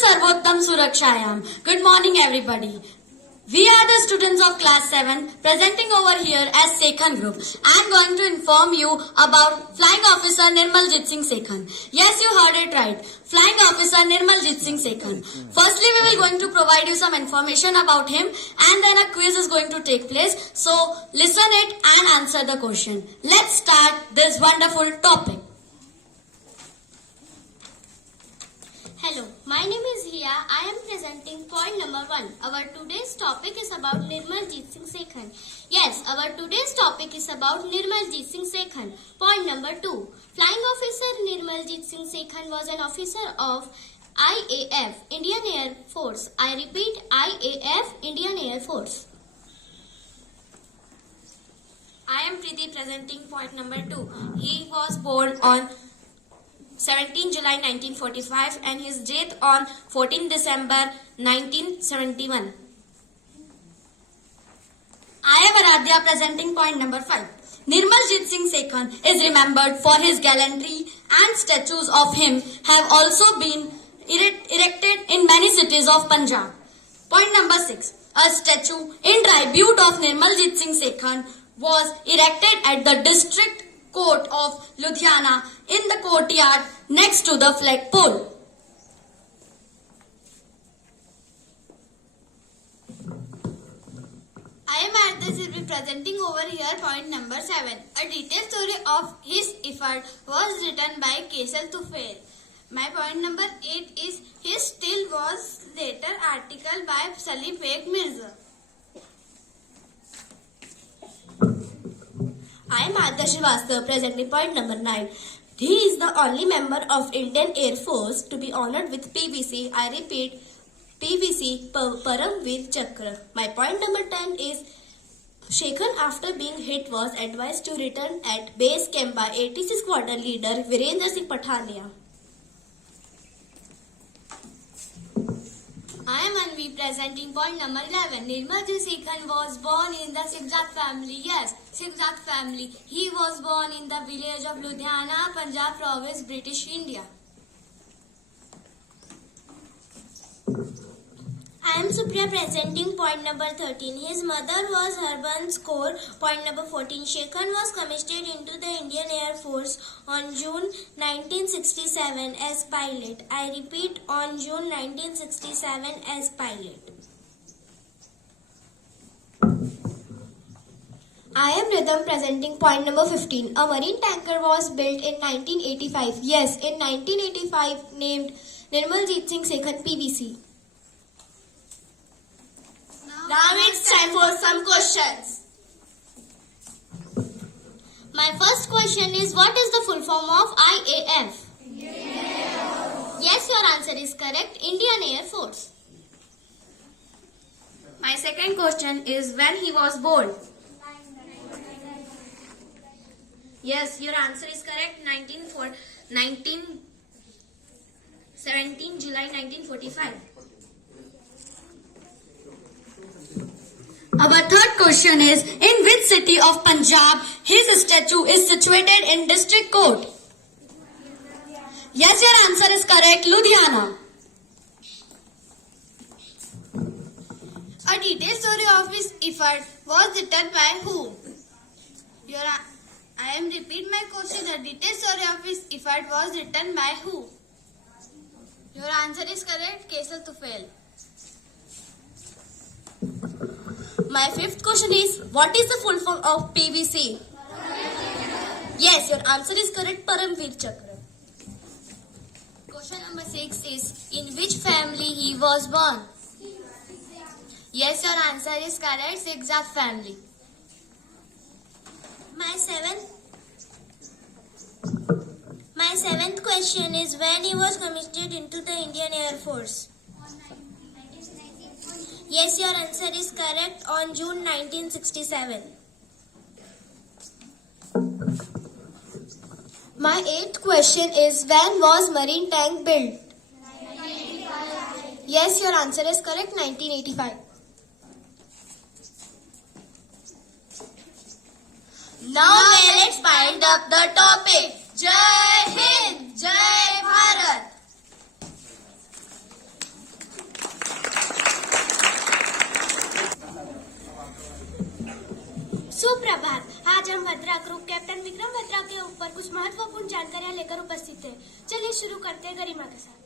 Sarvottam Surakshayam. Good morning, everybody. We are the students of class 7 presenting over here as Sekhan group. I am going to inform you about Flying Officer Nirmaljit Singh Sekhan. Yes, you heard it right. Flying Officer Nirmaljit Singh Sekhan. Firstly, we will going to provide you some information about him and then a quiz is going to take place. So, listen it and answer the question. Let's start this wonderful topic. Hello, my name is Hiya. I am presenting point number 1. Our today's topic is about Nirmaljit Singh Sekhan. Yes, our today's topic is about Nirmaljit Singh Sekhan. Point number 2. Flying Officer Nirmaljit Singh Sekhan was an officer of IAF, Indian Air Force. I repeat, IAF, Indian Air Force. I am Preeti presenting point number 2. He was born on 17 July 1945 and his death on 14 December 1971. I am Aradhya presenting point number 5. Nirmaljit Singh Sekhan is remembered for his gallantry and statues of him have also been erected in many cities of Punjab. Point number 6. A statue in tribute of Nirmaljit Singh Sekhan was erected at the district court of Ludhiana in the courtyard next to the flagpole. I am Aradhya will be presenting over here point number 7. A detailed story of his effort was written by Kesal Tufel. My point number 8 is his still was later article by Salim Beg Mirza. I am Adya Srivastava presenting point number 9. He is the only member of Indian Air Force to be honored with PVC. I repeat, PVC Paramveer Chakra. My point number 10 is Sekhan after being hit was advised to return at base camp by 86 Squadron leader Virendra Singh Pathalia. I am Anvi presenting point number 11. Nirmaljit Sekhan was born in the Sikzat family. Yes, Sikzat family. He was born in the village of Ludhiana, Punjab province, British India. I am Supriya presenting point number 13. His mother was Harbans Kaur. Point number 14. Sekhan was commissioned into the Indian Air Force on June 1967 as pilot. I repeat, on June 1967 as pilot. I am Rhythm presenting point number 15. A marine tanker was built in 1985. Yes, in 1985 named Nirmaljit Singh Sekhan PVC. Now it's time for some questions. My first question is, what is the full form of IAF? Yes, your answer is correct. Indian Air Force. My second question is when he was born. Yes, your answer is correct. 17 July 1945. Our third question is, in which city of Punjab his statue is situated in district court? Yes, your answer is correct, Ludhiana. A detailed story of his effort was written by whom? I am repeat my question. A detailed story of his effort was written by who? Your answer is correct, Kesal Tufel. My fifth question is, what is the full form of PVC? Yes, your answer is correct, Paramveer Chakra. Question number 6 is, in which family he was born? Yes, your answer is correct, Sikzat family. My seventh question is, when he was commissioned into the Indian Air Force? Yes, your answer is correct, on June 1967. My eighth question is, when was marine tank built? 1985. Yes, your answer is correct, 1985. Now let's find up the topic. Jai Hind, Jai Bharat. आज हम भद्रा group captain Vikram Batra के ऊपर कुछ महत्वपूर्ण जानकारियां लेकर उपस्थित हैं। चलिए शुरू करते हैं गरिमा के साथ।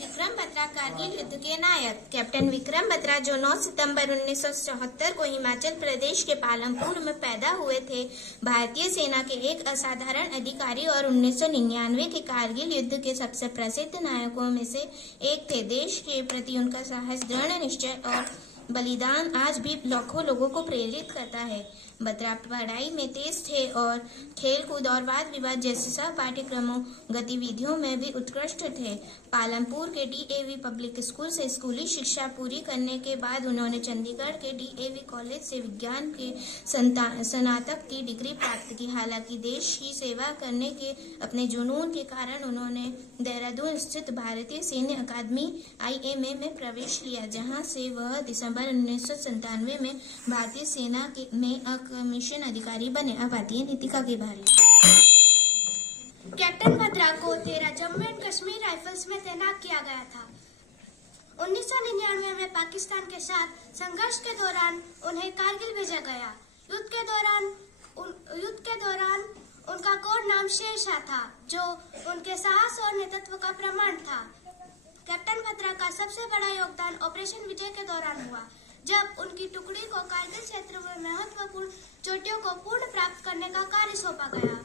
विक्रम बत्रा कारगिल युद्ध के नायक। कैप्टन विक्रम बत्रा जो 9 सितंबर 1974 को हिमाचल प्रदेश के पालमपुर में पैदा हुए थे, भारतीय सेना के एक असाधारण अधिकारी और 1999 के कारगिल युद्ध के सबसे प्रसिद्ध नायकों में से एक थे। देश के प्रति उनका साहस, दृढ़ निश्चय और बलिदान आज भी लाखों लोगों को प्रेरित करता है। बत्रा पढ़ाई में तेज थे और खेलकूद और वाद विवाद जैसे सब पाठ्यक्रमों गतिविधियों में भी उत्कृष्ट थे। पालमपुर के डीएवी पब्लिक स्कूल से स्कूली शिक्षा पूरी करने के बाद उन्होंने चंडीगढ़ के डीएवी कॉलेज से विज्ञान के स्नातक की डिग्री प्राप्त की। हालांकि देश की सेवा करने के अपने जुनून के कारण उन्होंने देहरादून स्थित भारतीय सैन्य अकादमी IMA में प्रवेश लिया, जहां से वह दिसंबर 1997 में भारतीय सेना में कमीशन अधिकारी बने। अब आती है नीतिका के बारे में। कैप्टन बत्रा को 13 जम्मू एंड कश्मीर राइफल्स में तैनात किया गया था। 1999 में पाकिस्तान के साथ संघर्ष के दौरान उन्हें कारगिल भेजा गया। युद्ध के दौरान उनका कोड नाम शेरशाह था, जो उनके साहस और नेतृत्व का प्रमाण था। कैप्टन बत्रा का सबसे बड़ा योगदान ऑपरेशन विजय के दौरान हुआ, जब उनकी टुकड़ी को कारगिल क्षेत्र में महत्वपूर्ण चोटियों को पूर्ण प्राप्त करने का कार्य सौंपा गया।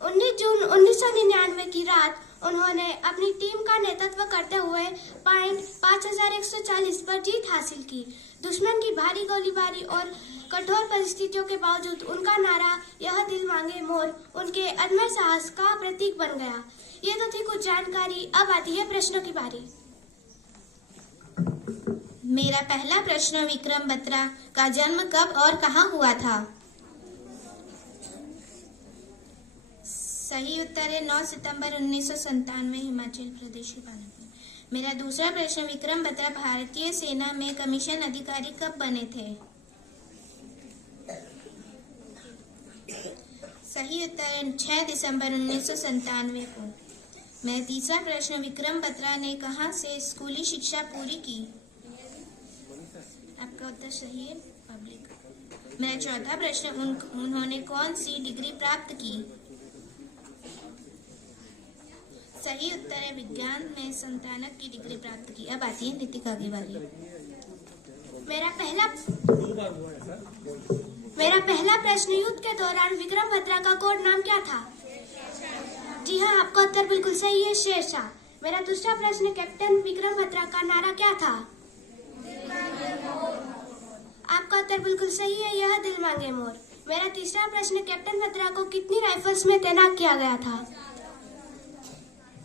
19 जून 1999 की रात उन्होंने अपनी टीम का नेतृत्व करते हुए पॉइंट 5140 पर जीत हासिल की। दुश्मन की भारी गोलीबारी और कठोर परिस्थितियों के बावजूद उनका नारा "यह दिल मांगे मोर" उनके अदम्य साहस का प्रतीक बन गया। ये तो थी कुछ जानकारी। अब आती है प्रश्नों की बारी। मेरा पहला प्रश्न, विक्रम बत्रा का जन्म कब और कहाँ हुआ था? सही उत्तर है 9 सितंबर 1997 हिमाचल प्रदेश के पालमपुर। मेरा दूसरा प्रश्न, विक्रम बत्रा भारतीय सेना में कमीशन अधिकारी कब बने थे? सही उत्तर है 6 दिसंबर 1997 को। मेरा तीसरा प्रश्न, विक्रम बत्रा ने कहाँ से स्कूली शिक्षा पूरी की? आपका उत्तर सही है, पब्लिक। मेरा चौथा प्रश्न, उन्होंने कौन सी डिग्री प्राप्त की? सही उत्तर है विज्ञान में स्नातक की डिग्री प्राप्त की। अब आती है नीतिका की बारी। मेरा पहला प्रश्न, युद्ध के दौरान विक्रम बत्रा का कोड नाम क्या था? जी हाँ, आपका उत्तर बिल्कुल सही है, शेरशाह। मेरा दूसरा प्रश्न, कैप्टन विक्रम बत्रा का नारा क्या था? आपका उत्तर बिल्कुल सही है, यह दिल मांगे मोर। मेरा तीसरा प्रश्न, कैप्टन बत्रा को कितनी राइफल्स में तैनात किया गया था?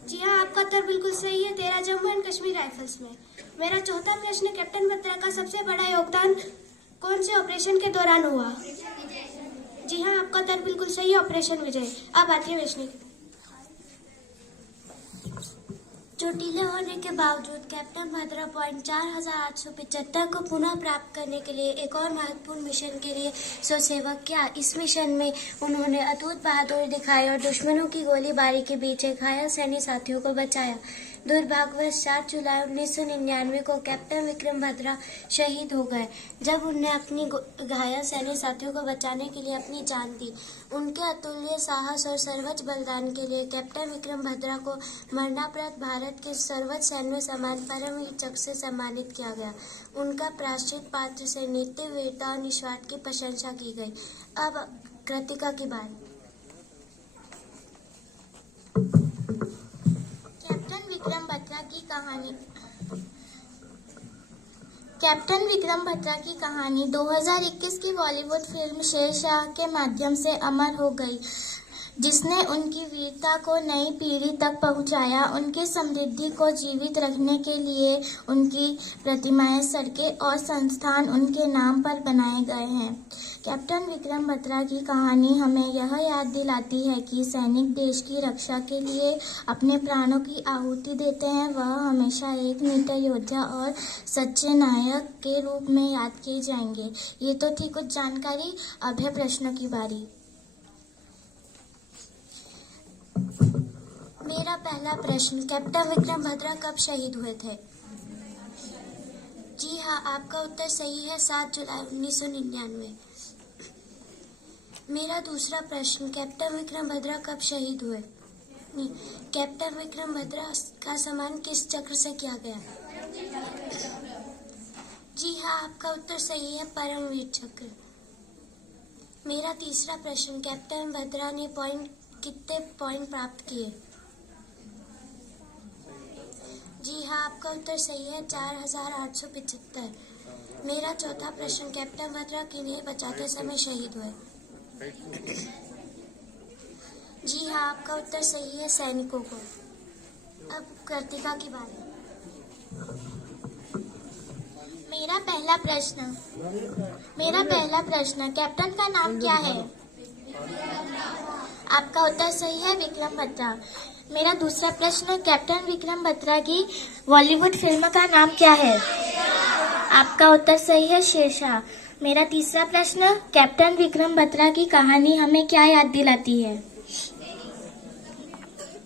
जी हाँ, आपका उत्तर बिल्कुल सही है, 13 जम्मू एंड कश्मीर राइफल्स में। मेरा चौथा प्रश्न, कैप्टन बत्रा का सबसे बड़ा योगदान कौन से ऑपरेशन के दौरान हुआ? जी हाँ, आपका उत्तर बिल्कुल सही है, ऑपरेशन विजय। अब आती है वैष्णवी। चोटीले होने के बावजूद कैप्टन बत्रा पॉइंट 4875 को पुनः प्राप्त करने के लिए एक और महत्वपूर्ण मिशन के लिए स्वसेवा किया। इस मिशन में उन्होंने अद्भुत बहादुरी दिखाई और दुश्मनों की गोलीबारी के बीच एक घायल सैन्य साथियों को बचाया। दुर्भाग्यवश 4 जुलाई 1999 को कैप्टन विक्रम बत्रा शहीद हो गए, जब उन्हें अपनी घायल सैन्य साथियों को बचाने के लिए अपनी जान दी। उनके अतुल्य साहस और सर्वोच्च बलिदान के लिए कैप्टन विक्रम बत्रा को मरणोपरांत भारत के सर्वोच्च सैन्य सम्मान परमवीर चक्र से सम्मानित किया गया। उनका प्रायश्चित पात्र से नित्य वीरता और निस्वार्थ की प्रशंसा की गई। अब कृतिका की बारी। कैप्टन विक्रम बत्रा की कहानी। कैप्टन विक्रम बत्रा की कहानी 2021 की बॉलीवुड फिल्म शेरशाह के माध्यम से अमर हो गई, जिसने उनकी वीरता को नई पीढ़ी तक पहुंचाया। उनकी समृद्धि को जीवित रखने के लिए उनकी प्रतिमाएं, सड़कें और संस्थान उनके नाम पर बनाए गए हैं। कैप्टन विक्रम बत्रा की कहानी हमें यह याद दिलाती है कि सैनिक देश की रक्षा के लिए अपने प्राणों की आहुति देते हैं। वह हमेशा एक निडर योद्धा और सच्चे नायक के रूप में याद किए जाएंगे। ये तो थी कुछ जानकारी। अब है प्रश्नों की बारी। मेरा पहला प्रश्न, कैप्टन विक्रम बत्रा कब शहीद हुए थे? जी हाँ, आपका उत्तर सही है, 7 जुलाई 1999। मेरा दूसरा प्रश्न, कैप्टन विक्रम बत्रा कब शहीद हुए? नहीं, कैप्टन विक्रम बत्रा का सम्मान किस चक्र से किया गया? जी हाँ, आपका उत्तर सही है, परमवीर चक्र। मेरा तीसरा प्रश्न, कैप्टन बत्रा ने कितने पॉइंट प्राप्त किए? जी हाँ, आपका उत्तर सही है, 4875। मेरा चौथा प्रश्न, कैप्टन बत्रा किन्हें बचाते समय शहीद हुए? जी हाँ, आपका उत्तर सही है, सैनिकों को। अब कृतिका की बारी। मेरा पहला प्रश्न, कैप्टन का नाम क्या है? आपका उत्तर सही है, विक्रम बत्रा। मेरा दूसरा प्रश्न, कैप्टन विक्रम बत्रा की बॉलीवुड फिल्म का नाम क्या है? आपका उत्तर सही है, शेरशाह। मेरा तीसरा प्रश्न, कैप्टन विक्रम बत्रा की कहानी हमें क्या याद दिलाती है?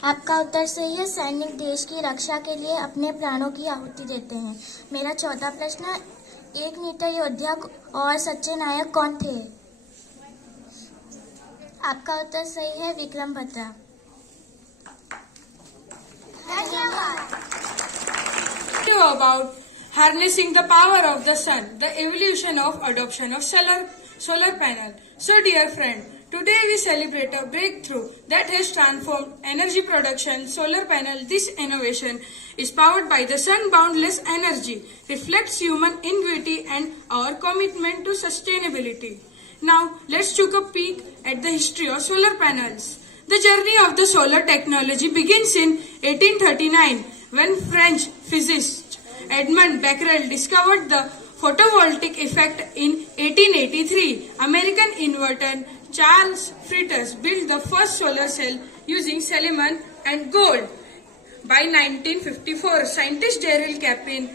आपका उत्तर सही है, सैनिक देश की रक्षा के लिए अपने प्राणों की आहुति देते हैं। मेरा चौथा प्रश्न, एक नीति योद्धा और सच्चे नायक कौन थे? आपका उत्तर सही है, विक्रम बत्रा। धन्यवाद। About harnessing the power of the sun, the evolution of adoption of solar panel. So dear friend, today we celebrate a breakthrough that has transformed energy production. Solar panel, this innovation is powered by the sun. Boundless energy reflects human ingenuity and our commitment to sustainability. Now let's take a peek at the history of solar panels. The journey of the solar technology begins in 1839 when French physicist Edmond Becquerel discovered the photovoltaic effect. In 1883, American inventor Charles Fritas built the first solar cell using silicon and gold. By 1954, scientists Darrell Chapin,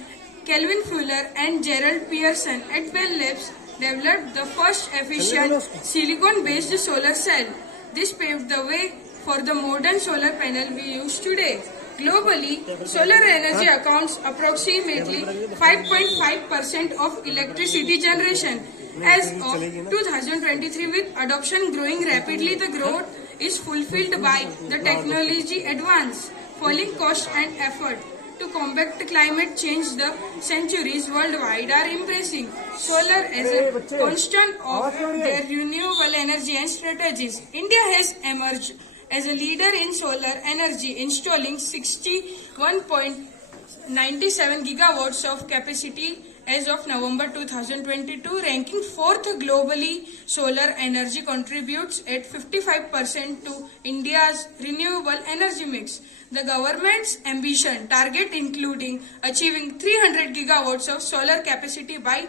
Kelvin Fuller and Gerald Pearson at Bell Labs developed the first efficient silicon-based solar cell. This paved the way for the modern solar panel we use today. Globally, solar energy accounts approximately 5.5% of electricity generation. As of 2023, with adoption growing rapidly, the growth is fulfilled by the technology advance, falling cost and effort to combat climate change. The centuries worldwide are embracing solar as a constant of their renewable energy and strategies. India has emerged as a leader in solar energy, installing 61.97 gigawatts of capacity as of November 2022, ranking 4th globally. Solar energy contributes at 55% to India's renewable energy mix. The government's ambition target including achieving 300 gigawatts of solar capacity by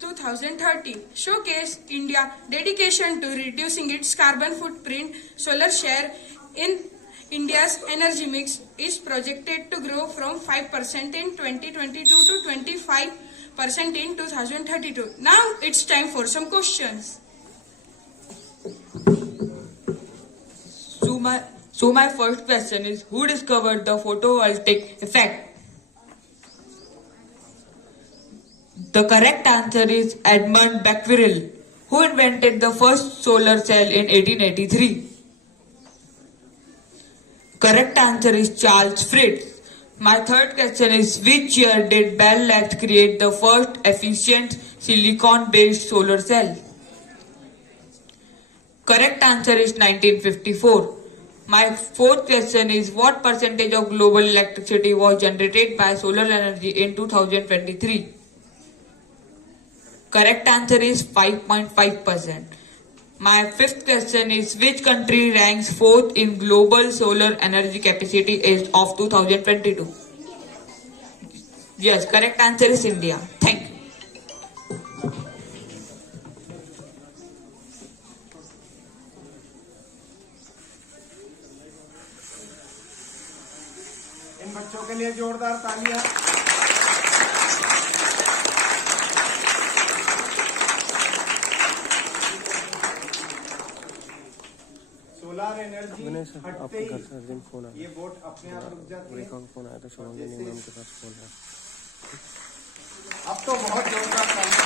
2030 showcase India's dedication to reducing its carbon footprint. Solar share in India's energy mix is projected to grow from 5% in 2022 to 25% in 2032. Now it's time for some questions. So my first question is, who discovered the photovoltaic effect? The correct answer is Edmund Becquerel, who invented the first solar cell in 1883. Correct answer is Charles Fritz. My third question is, which year did Bell Labs create the first efficient silicon-based solar cell? Correct answer is 1954. My fourth question is, what percentage of global electricity was generated by solar energy in 2023? Correct answer is 5.5%. My fifth question is, which country ranks 4th in global solar energy capacity as of 2022? Yes, correct answer is India. Thank you. इन बच्चों के लिए जोरदार तालियां। Solar energy हटते ही ये boat अपने आप रुक जाती है। फोन आया था, अब तो बहुत जोरदार तालियां।